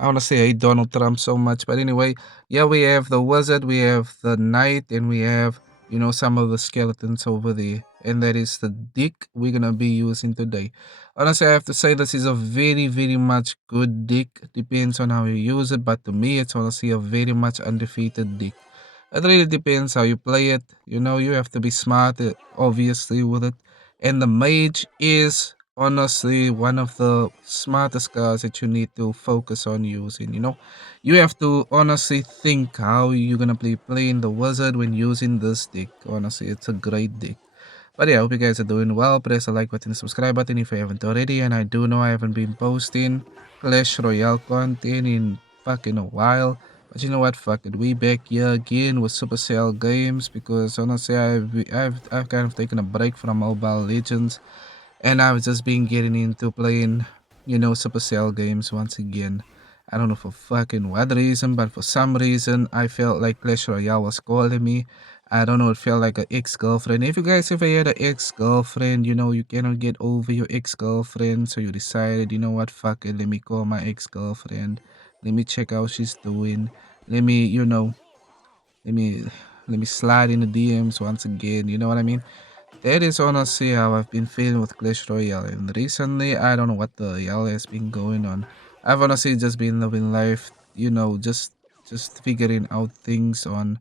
I want to say I hate Donald Trump so much, but anyway, yeah, we have the wizard, we have the knight, and we have some of the skeletons over there, and that is the deck we're gonna be using today. Honestly, I have to say this is a very, very much good deck. Depends on how you use it, but to me, it's honestly a very much undefeated deck. It really depends how you play it. You have to be smart, obviously, with it. And the mage is honestly one of the smartest cards that you need to focus on using. You have to honestly think how you're gonna be playing the wizard when using this deck. Honestly, it's a great deck. But yeah, I hope you guys are doing well. Press the like button, the subscribe button if you haven't already. And I do know I haven't been posting Clash Royale content in fucking a while. But you know what? Fuck it. We back here again with Supercell games because honestly, I've kind of taken a break from Mobile Legends, and I've just been getting into playing, Supercell games once again. I don't know for fucking what reason, but for some reason I felt like Clash Royale was calling me. I don't know, it felt like an ex-girlfriend. If you guys ever had an ex-girlfriend, you cannot get over your ex-girlfriend, so you decided, you know what, fuck it, let me call my ex-girlfriend. Let me check how she's doing. Let me, let me let me slide in the DMs once again. You know what I mean? That is honestly how I've been feeling with Clash Royale. And recently, I don't know what the hell has been going on. I've honestly just been living life, just figuring out things on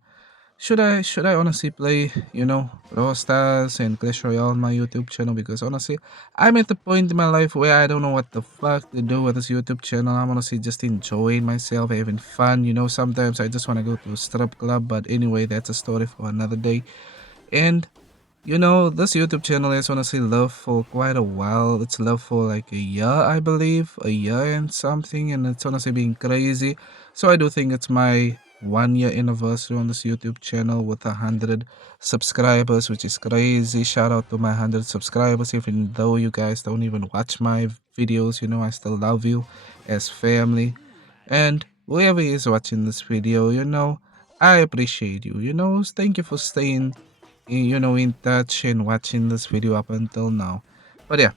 should I honestly play, Brawl Stars and Clash Royale on my YouTube channel because honestly, I'm at the point in my life where I don't know what the fuck to do with this YouTube channel. I'm honestly just enjoying myself, having fun. Sometimes I just want to go to a strip club, but anyway, that's a story for another day. And this YouTube channel has honestly lived for quite a while. It's lived for like a year, I believe, a year and something, and it's honestly been crazy. So I do think it's my 1 year anniversary on this YouTube channel with 100 subscribers, which is crazy. Shout out to my 100 subscribers, even though you guys don't even watch my videos. I still love you as family. And whoever is watching this video, I appreciate you. Thank you for staying in touch and watching this video up until now. But yeah,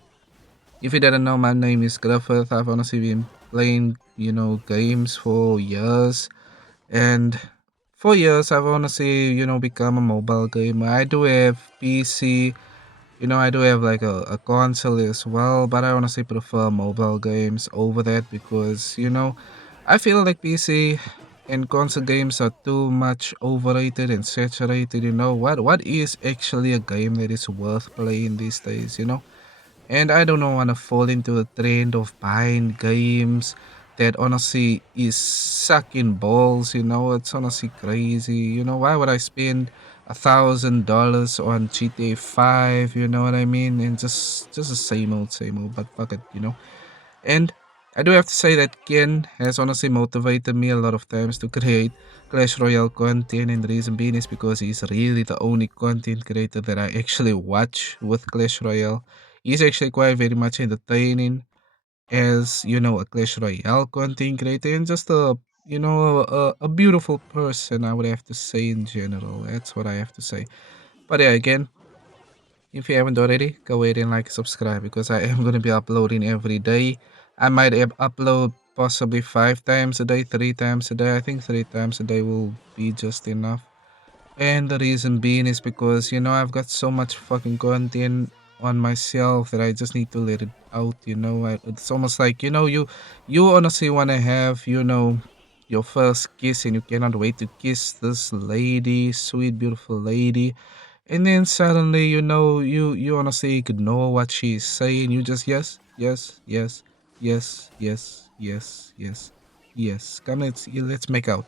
if you didn't know, my name is Griffith. I've honestly been playing, games for years. And for years, I've honestly, become a mobile gamer. I do have PC, I do have like a console as well, but I honestly prefer mobile games over that because, I feel like PC and console games are too much overrated and saturated. What is actually a game that is worth playing these days? And I don't want to fall into the trend of buying games that honestly is sucking balls. It's honestly crazy. Why would I spend $1,000 on GTA 5? You know what I mean? And just the same old, but fuck it. And I do have to say that Ken has honestly motivated me a lot of times to create Clash Royale content, and the reason being is because he's really the only content creator that I actually watch with Clash Royale. He's actually quite very much entertaining as a Clash Royale content creator and just a beautiful person, I would have to say in general. That's what I have to say. But yeah, again, if you haven't already, go ahead and like, subscribe because I am going to be uploading every day. I might upload possibly 5 times a day, 3 times a day. I think 3 times a day will be just enough. And the reason being is because, I've got so much fucking content on myself that I just need to let it out. It's almost like, you honestly want to have, your first kiss and you cannot wait to kiss this lady, sweet, beautiful lady. And then suddenly, you honestly ignore what she's saying. You just yes, yes, yes, yes, yes, yes, yes, yes. Come, let's make out.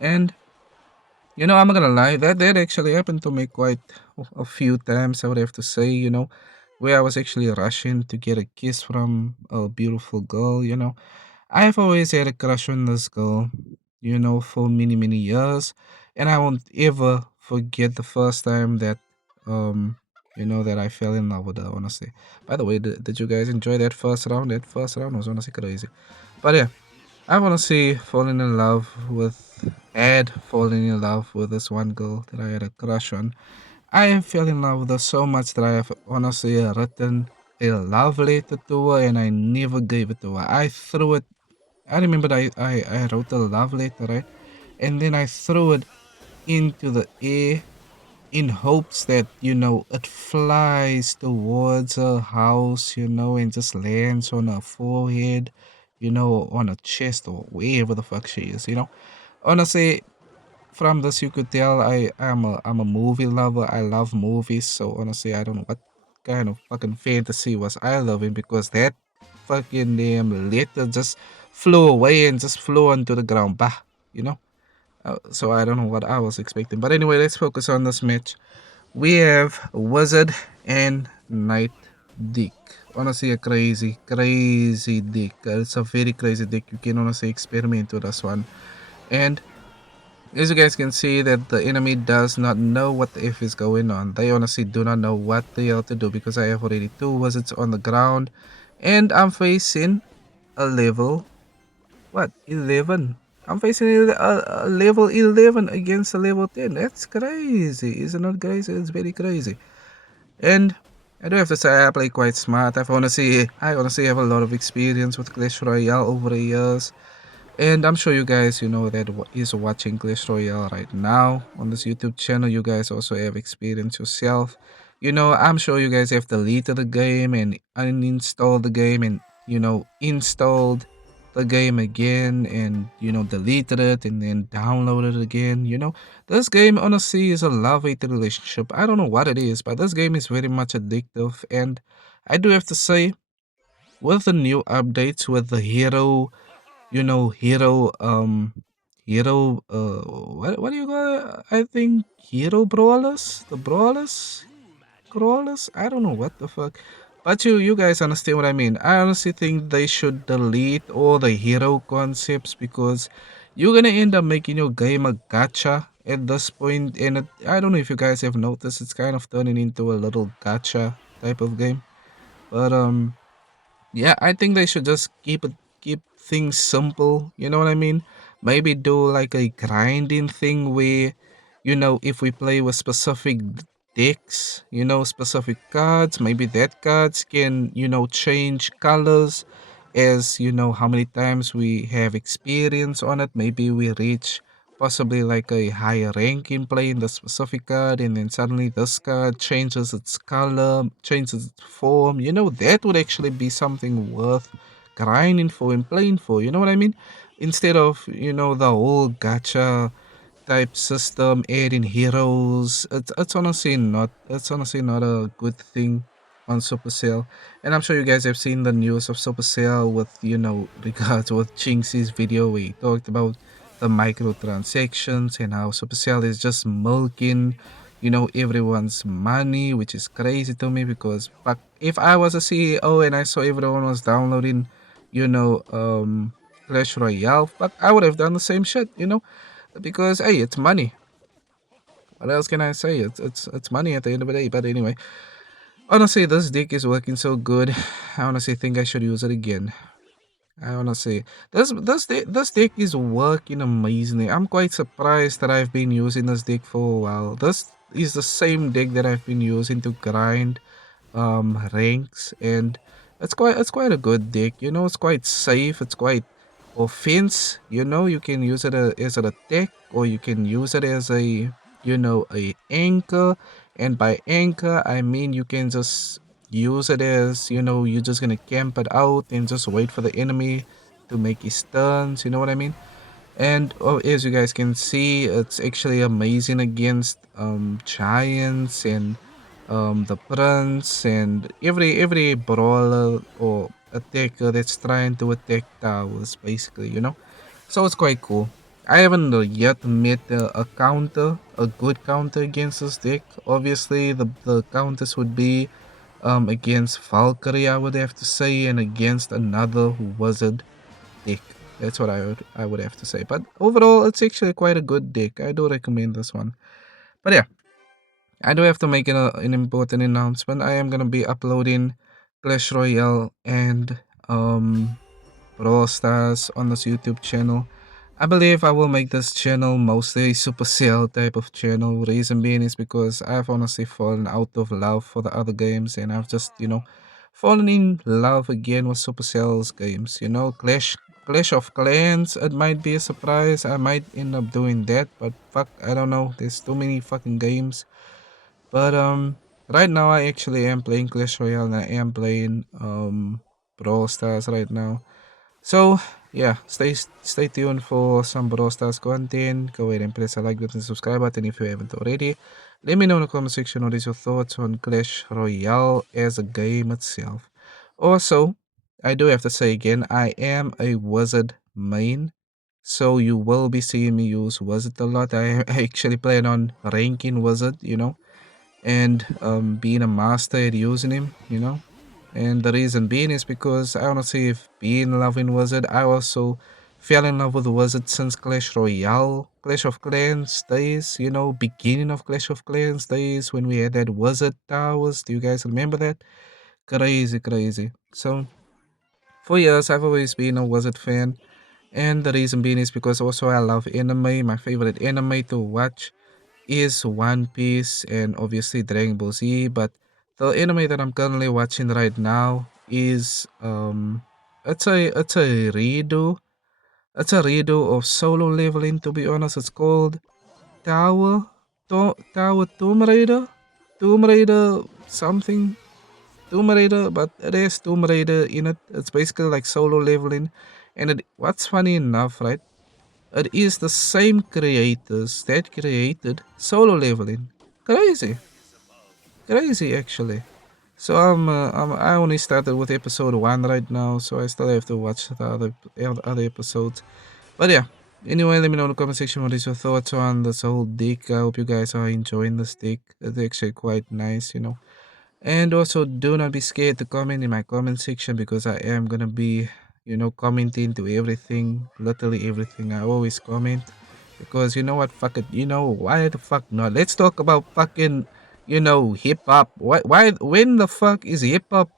And I'm not gonna lie, that actually happened to me quite a few times. I would have to say, where I was actually rushing to get a kiss from a beautiful girl. I've always had a crush on this girl, for many, many years. And I won't ever forget the first time um, that I fell in love with her, honestly. By the way, did you guys enjoy that first round? That first round was honestly crazy. But yeah, I honestly had fallen in love with this one girl that I had a crush on. I fell in love with her so much that I have honestly written a love letter to her and I never gave it to her. I threw it I remember I wrote a love letter, right? And then I threw it into the air in hopes that, it flies towards her house, and just lands on her forehead, on her chest or wherever the fuck she is. Honestly, from this you could tell I'm a movie lover. I love movies, so honestly I don't know what kind of fucking fantasy was I loving because that fucking damn letter just flew away and just flew onto the ground. Bah, you know? So I don't know what I was expecting. But anyway, let's focus on this match. We have Wizard and Knight deck. Honestly, a crazy, crazy deck. It's a very crazy deck. You can honestly experiment with this one. And as you guys can see that the enemy does not know what the F is going on. They honestly do not know what the hell to do because I have already two wizards on the ground. And I'm facing a level, what, 11? I'm facing a level 11 against a level 10. That's crazy. Isn't it crazy? It's very crazy. And I do have to say I play quite smart. I honestly have a lot of experience with Clash Royale over the years. And I'm sure you guys, that is watching Clash Royale right now on this YouTube channel. You guys also have experience yourself. I'm sure you guys have deleted the game and uninstalled the game and, installed the game again and, deleted it and then downloaded it again. This game honestly is a love-hate relationship. I don't know what it is, but this game is very much addictive. And I do have to say, with the new updates, with the what do you call it? I think hero brawlers, the crawlers. I don't know what the fuck, but you guys understand what I mean. I honestly think they should delete all the hero concepts because you're gonna end up making your game a gacha at this point, and I don't know if you guys have noticed, it's kind of turning into a little gacha type of game, but yeah, I think they should just keep things simple. You know what I mean? Maybe do like a grinding thing where, if we play with specific decks, specific cards, maybe that cards can, change colors as how many times we have experience on it. Maybe we reach possibly like a higher rank in playing the specific card, and then suddenly this card changes its color, changes its form. That would actually be something worth grinding for and playing for. You know what I mean? Instead of, the whole gacha type system, adding heroes. It's honestly not a good thing on Supercell. And I'm sure you guys have seen the news of Supercell with, regards with Jinxie's video where he talked about the microtransactions and how Supercell is just milking, everyone's money, which is crazy to me because fuck, if I was a CEO and I saw everyone was downloading, Clash Royale, fuck, I would have done the same shit. Because hey, it's money. What else can I say? It's money at the end of the day. But anyway, honestly, this deck is working so good. I honestly think I should use it again. I honestly, this deck is working amazingly. I'm quite surprised that I've been using this deck for a while. This is the same deck that I've been using to grind ranks, and it's quite a good deck. It's quite safe. It's quite offense. You can use it as an attack, or you can use it as a anchor. And by anchor I mean you can just use it as, you're just gonna camp it out and just wait for the enemy to make his turns. You know what I mean? And as you guys can see, it's actually amazing against giants and the prince and every brawler or attacker that's trying to attack towers, basically. So it's quite cool. I haven't yet met a good counter against this deck. Obviously, the counters would be against Valkyrie, I would have to say, and against another wizard deck. That's what I would have to say. But overall, it's actually quite a good deck. I do recommend this one. But yeah, I do have to make an important announcement. I am gonna be uploading Clash Royale and Brawl Stars on this YouTube channel. I believe I will make this channel mostly a Supercell type of channel. Reason being is because I've honestly fallen out of love for the other games, and I've just, fallen in love again with Supercell's games. Clash. Clash of Clans, it might be a surprise. I might end up doing that, but fuck, I don't know. There's too many fucking games. But right now I actually am playing Clash Royale and I am playing Brawl Stars right now. So yeah, stay tuned for some Brawl Stars content. Go ahead and press the like button and subscribe button if you haven't already. Let me know in the comment section what is your thoughts on Clash Royale as a game itself. Also, I do have to say again, I am a wizard main. So you will be seeing me use wizard a lot. I actually plan on ranking wizard, and being a master at using him. And the reason being is because I honestly, if being loving Wizard, I also fell in love with Wizard since Clash Royale, Clash of Clans days, beginning of Clash of Clans days when we had that Wizard Towers. Do you guys remember that? Crazy, crazy. So for years, I've always been a Wizard fan. And the reason being is because also I love anime. My favorite anime to watch is One Piece and obviously Dragon Ball Z, but the anime that I'm currently watching right now is it's a redo. It's a redo of Solo Leveling, to be honest. It's called Tower Tomb Raider. Tomb Raider something. Tomb Raider, but it is Tomb Raider in it. It's basically like solo leveling. And what's funny enough, right? It is the same creators that created solo leveling. Crazy, crazy actually. So I only started with episode 1 right now, so I still have to watch the other episodes. But yeah, anyway, let me know in the comment section what is your thoughts on this whole deck. I hope you guys are enjoying this deck. It's actually quite nice. And also, do not be scared to comment in my comment section because I am gonna be, commenting to everything, literally everything. I always comment because you know what? Fuck it. Why the fuck not? Let's talk about fucking, hip hop. Why? When the fuck is hip hop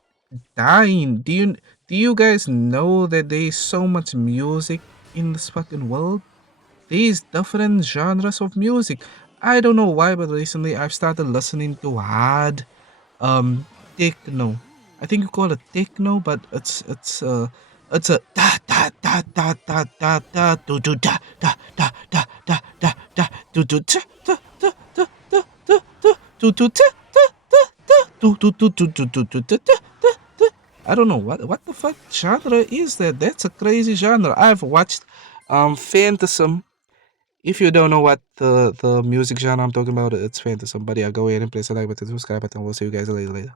dying? Do you guys know that there is so much music in this fucking world? These different genres of music. I don't know why, but recently I've started listening to hard um, techno. I think you call it techno, but it's a da da da da da da da do do da da da da da da da do do da da da da da da da do do da da da da do do do do do do do da da da da. I don't know what the fuck genre is that. That's a crazy genre. I've watched Phantasm. If you don't know what the music genre I'm talking about, it's Phantasm. But yeah, go ahead and press the like button, subscribe button. We'll see you guys later.